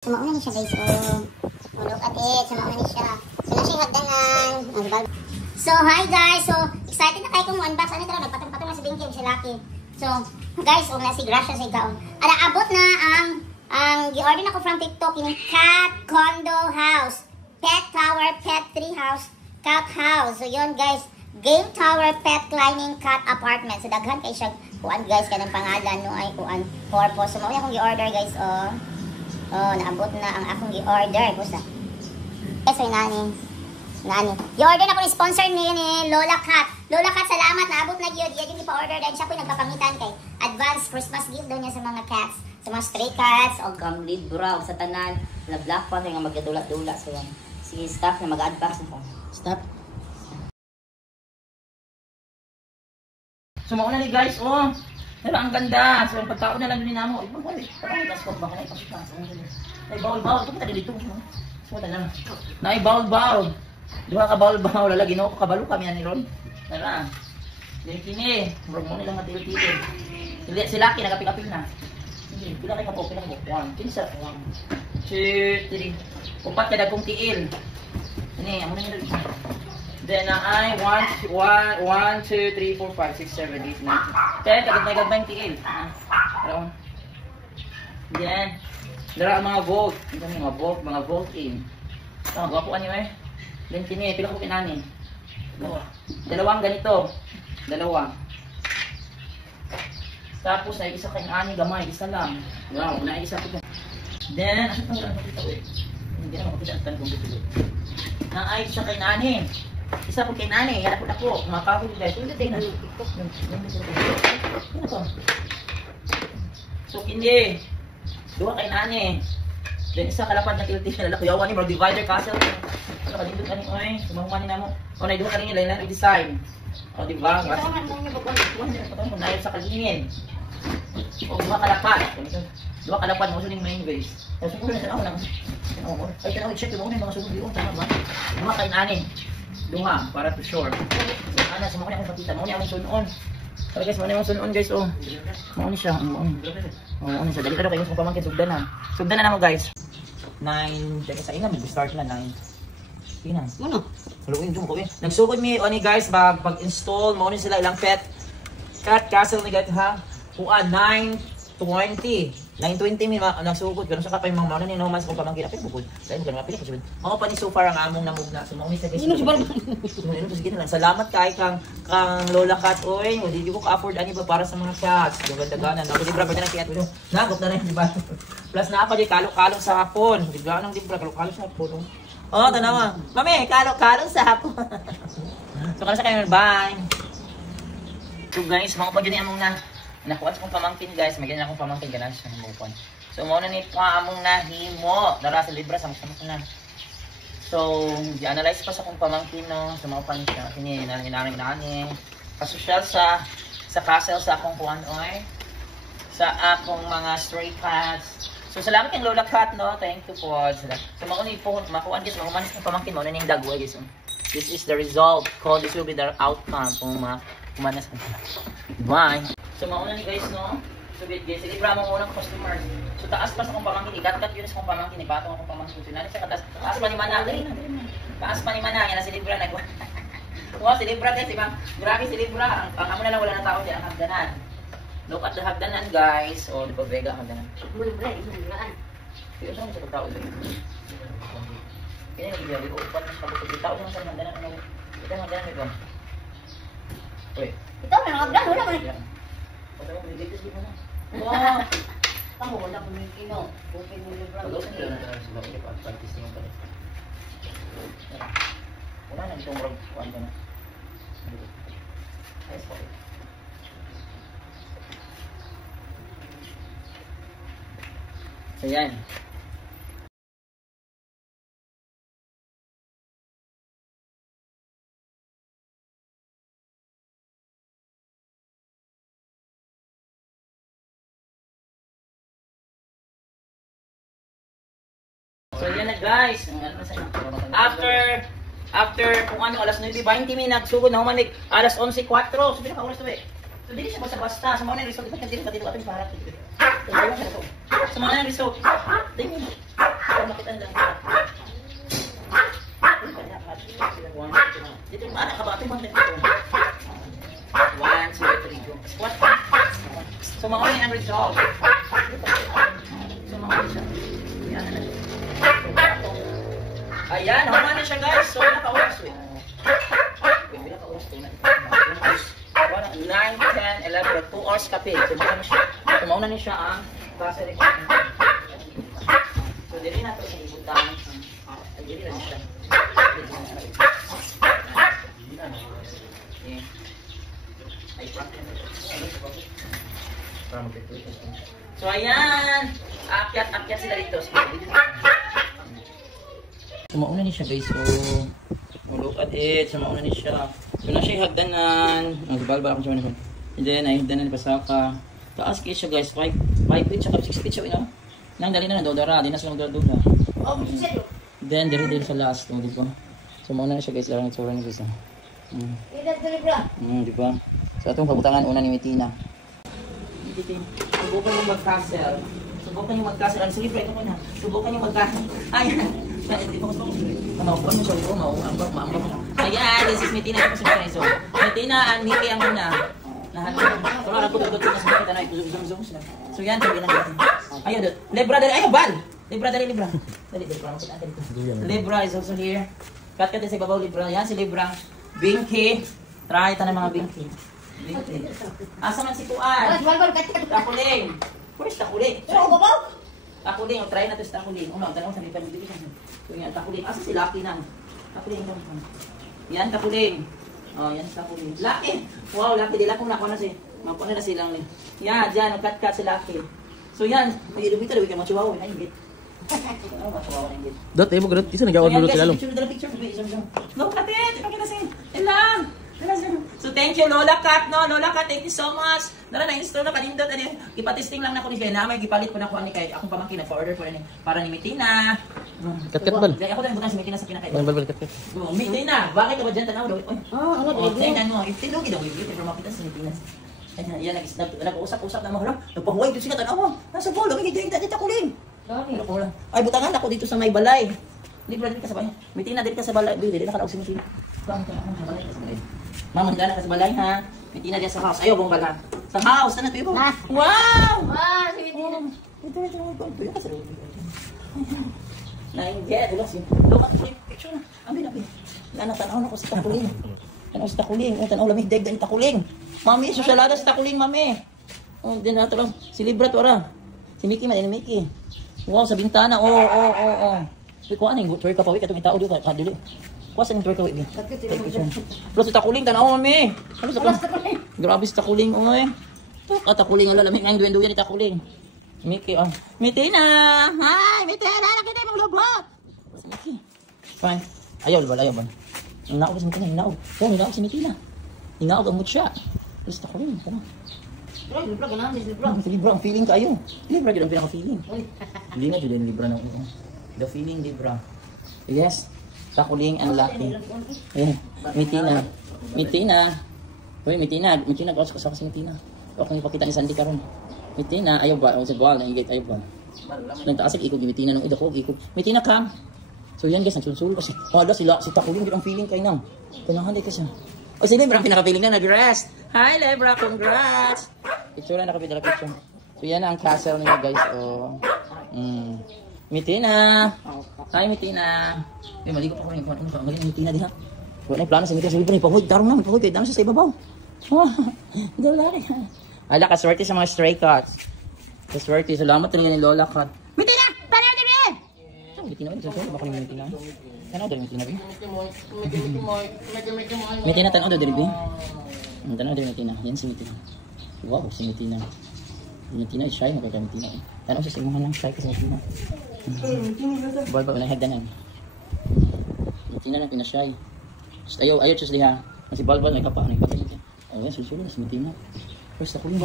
Sumauna ni siya guys. Look at it. Sumauna ni siya. So na siya hagdanan. So hi guys. So excited na kayo kung unbox. Ano ito? Nagpatong-patong na si Binky si Lucky. So guys, na si Gracia sa ikaon. Abot na ang gi-order na ko from TikTok. Yung cat condo house. Pet tower, pet tree house, cat house. So yun guys. Game tower, pet climbing, cat apartment. So daghan kayo siya. Kuan guys, kanang pangalan no ay kuan purpose. So mauna akong gi-order guys. Naabot na ang akong i-order. Pusa. So, nani. I-order na ko ni sponsor ni Lola Cat. Lola Cat, salamat. Naabot na yun. Yan yung ipa-order dahil siya po nagpapangitan kay advance Christmas gift daw niya sa mga cats. Sa mga stray cats. O Kang libra o sa tanan. Black pa nga magdadula-dula. So, sige, stop na mag-advance na ko. Stop. So, mauna ni guys, pero ang ganda. So, ang pagkaon na lang din namo. Ibang kami. Parang itaskot ba ka na ipasok na. Ay, bawal-bawal. Ito kita dito. So, wala lang. Nay, bawal-bawal. Duha ka bawal-bawal. Lala, ginoo ko kabalo kami ani ron. Tara. Dili kini. Murag mo nilang matil-til. Si Lucky nagapik-apik na. Sige, pila kay kapo. 1, 2, 3. Upat ka dagkong tiil. Ini, amo na nila. Then ay 1, 2, 3, 4, 5, 6, 7, 8, 9, 10. Kagad-kagad tiil. Aron. Then, dara ang mga vote. Ito mga vote in. Tama, gwapuan niyo eh. Then kini, pila ko kinani. Dalawang ganito. Dalawa. Tapos ay isa kay ani gamay, isa lang. Wow, na isa ko. Then, ano pa lang makita ko eh. Hindi na makita ang kung dito. Na ay isa kay ani. Isa po kay nani, yara ko dako, mga kahoy guys. Hindi tayo na TikTok. Ano to? So kindi. Duha kay nani. Then isa kalapad na kilti na lako. Yawan ni bro divider castle. Ano ka dito kani oy, sumahuman ni namo. O nay duha ka rin lain i-design. O di ba? Sa man mo ni bagong na sa kalingin. O duha kalapad. Duha kalapad mo sa ning main base. Tapos ko na ako lang. Ay tanaw i-check mo mga sunod diyon tama ba? Duha kay nani. Duha para to sure. So ana sa mga akong pakita mo ni akong sunon. So guys, mo ni akong sunon guys oh. Mo ni siya. Mo ni siya. Dali ka daw kayo sa pamangkin sugdan na. Sugdan na namo guys. 9 teka sa ina mag-start na 9. Ina. Ano? Haluin dun ko eh. Nagsugod mi oni guys pag-install mo ni sila ilang pet cat castle ni guys ha. Kuan 920. 920 mi nagsugod pero sa kapay mga mano ni no mas ko pamangkin apil bukod. Dahil mo mapili ko sabi. Mao pa ni so far ang among namugna. So mo ni sa guys. Ino sige lang. Salamat kay kang Lola Cat oy. Hindi ko ka-afford ani ba para sa mga cats. Ganda-gana. Ako libra pa na kay ato. Nagop na rin di ba? Plus na pa di kalok-kalok sa hapon. Di ba nang libra kalok-kalok sa hapon. Oh, tanawa. Mami, kalok-kalok sa hapon. So kana sa kayo bye. So guys, mga pagyan ni among na nakuha sa kong pamangkin guys, magyan akong pamangkin ganan siya mukon. So mo na ni among nahimo, dara sa libra sama na. So, i-analyze pa sa kong pamangkin no, sa mga pan siya kini nani kasosyal sa castle sa akong kuan oy. Sa akong mga stray cats. So salamat kay Lola Cat no. Thank you po. So mauni po makuan gid mo manis ng pamangkin mo na ning dagway guys. This is the result. This will be the outcome kung kumanas ka. Bye. So mauna ni guys no. So guys, libra mo unang customer. So taas pa sa kong pamangkin, igat-gat yun sa kong pamangkin, ipatong akong pamangkin. So nani sa taas pa ni Mana. Taas pa ni Mana, yan na si libra nagwa. Wow, si libra guys, diba? Grabe si libra. Ang amo na lang wala nang tao diyan ang hagdanan. Look at the hagdanan guys. Oh, di ba vega hagdanan. Libra, libraan. Pero saan sa tao ito? Kaya nagbibiya, di ko upat na sa kapatid. Tao naman sa hagdanan. Ito ang hagdanan ito. Uy. Ito, may mga hagdan. Wala mo na. Pagka mo, nilitis mo na. Wow. Kamu wala ko may kino. Okay mo libra. Pag-usin nila na sa bakit pa. Practice niyo pa rin. Wala na itong rog. Kuhan ka na. Ayos po. So yan. So yan na guys. After kung ano alas 9:20 mi nagsugod na humanig alas 11:04. So pila ka oras to eh. So, dili siya basta-basta. Sa mga result, ito hindi ka dito ating parat. Sa mga result, dili mo. Ito makitaan lang. Dito yung anak ka ba? Ito yung mga dito. 1, 2, 3, go. Squat. So, mga ang result. So, mga result. Ayan, hama na siya guys. So, naka-oras. Naka-oras. 9, 10, 11, 2 hours kape. So, mauna na siya ang klase record. So, dili na ito sa ibutan. Dili na siya. So, ayan. Akyat sila dito. So, mauna ni siya guys. So, look at it. So, mauna ni siya. So, na siya hagdanan. Balbal akong siya naman. And then, ay hagdanan ni Pasaka. Taas kayo siya guys. 5 feet siya. 6 feet siya. Nang dali na dodara. Di na sila magdodora. Then, diri sa last. Diba? So, mauna na siya guys. Larang itsura ni guys. Diba? So, itong pabutangan una ni Mitina. Subukan yung mag-castle. Subukan yung mag-castle. Sige, pre, ito ko na. Subukan yung mag-castle. Ayan. Maupuan mo siya. Maambak mo. Ayan, this is Mitina. So, Mitina and Miki ang una. Lahat na. So, nakapagod sila sa Mitina na. Zoom sila. So, yan. Sabi lang natin. Ayun, Libra dali. Ayun, Bal! Libra dali, Libra. Dali, Libra is also here. Cut sa ibabaw, Libra. Yan si Libra. Binky. Try ito ng mga Binky. Asa man si Kuan? Takuling. Where's Takuling? Takuling, try na to sa Takuling. Tanong sa lipan dito. So yan, Takuling. Asa si Lucky na? Takuling. Yan, Takuling. Oh, yan si Takuling. Lucky! Wow, Lucky. Dila kong nakuha na si. Mapuan na silang ni. Yan, dyan. Cut si Lucky. So yan. May ilumita na. Huwag ka machiwawa. Ay, higit. Dot, mo ganun. Isa nag-awad mo sila. Picture. Look at it. Ipakita siya. Ilang. So thank you Lola Kat, no? Lola Kat, thank you so much. Dala na install na kanindot ani. Ipatesting lang nako ni kay na may gipalit ko na ko ani kay akong pamangkin na order ko ani para ni Mitina. Kat bal. Ako din butan si Mitina sa pinakay. Bal kat. Mitina, bakit ka ba diyan tanaw daw? Ano ba? Tingnan mo, itilugi daw yung pero makita si Mitina. Yan nag-usap na mo hala. Nagpahuway dito sila tanaw. Nasa bolo, may gideng dito kuling. Ay butangan ako dito sa may balay. Libra din ka sa balay. Mitina din ka sa balay. Dili na kalaog si Mitina. Mama, handa na ka sa balay ha. Mitina din sa house. Ayaw bong bala. Sa house, na ito Ah. Wow! Wow, si Mitina. Ito yung kasi. Nainggit. Look at the picture na. Ambil. Tanaw na ko sa Takuling. Tanaw sa Takuling. Tanaw lamig deg din Takuling. Mami, sosyalada sa Takuling, mami. Din na ito lang. Si Libra to ara. Si Mickey, man. Mickey. Wow, sa bintana. Oo. Kuha na yung tour ka pa. Katong itao dito. Kadili. Kuha sa yung tour ka. Plus sa Takuling. Tanaw, mami. Grabe sa Takuling. Takuling. Lamig nga yung duyan-duyan ni Takuling. Mickey, Mitina! Hi! Mitina! Nakita yung lubot! Si Mickey. Fine. Ayaw ba? Ninaog si Mitina. Ninaog si Mitina. Ninaog ang mutya. Plus Takuling. Tama. Libra, ganahan si Libra. Si Libra, ang feeling kayo. Libra, yun ang pinaka-feeling. Hindi nga dyan Libra na. The feeling Libra. Yes. Takuling and Lucky. Ayan. Mitina. Uy, Mitina. Kaos ko sa kasi Mitina. Ako yung ipakita ni Sandy karon. Mitina, ayaw ba? O sa buwal, nangigit, ayaw ba? Nagtaasig, ikog yung Mitina nung idakog, ikog. Mitina, come! So yan guys, nagsunsul kasi. Hala, si Takuling, yun ang feeling kayo nang. Kanahan din kasi. O si Libra, ang pinaka-feeling na nag-rest. Hi Libra, congrats! Picture na nakapidala picture. So yan ang castle niya guys. Mitina! Hi Mitina! Maligo pa ko rin. Magaling Mitina diha. Wala yung plano sa Mitina. Sa Libra, pahod. Darong naman, pahod. Dano siya sa ibabaw. Dalari. Ala, kaswerte sa mga stray cats. Kaswerte. Salamat na nga ni Lola Cat. Mitina! Tanaw din eh! Saan Mitina ba? Saan ba ko ni Mitina? Tanaw din Mitina ba? Mitina, tanaw din ba? Tanaw din Mitina. Yan si Mitina. Wow, si Mitina. Mitina is shy. Makita Mitina. Tanaw siya sa imuhan ng shy kasi Mitina. Bawal ba? Nahagdanan. Mitina lang pinashy. Ayaw siya liha. Kasi Balbal may kapa. Oh yan, susunod na si Mitina. First ako yung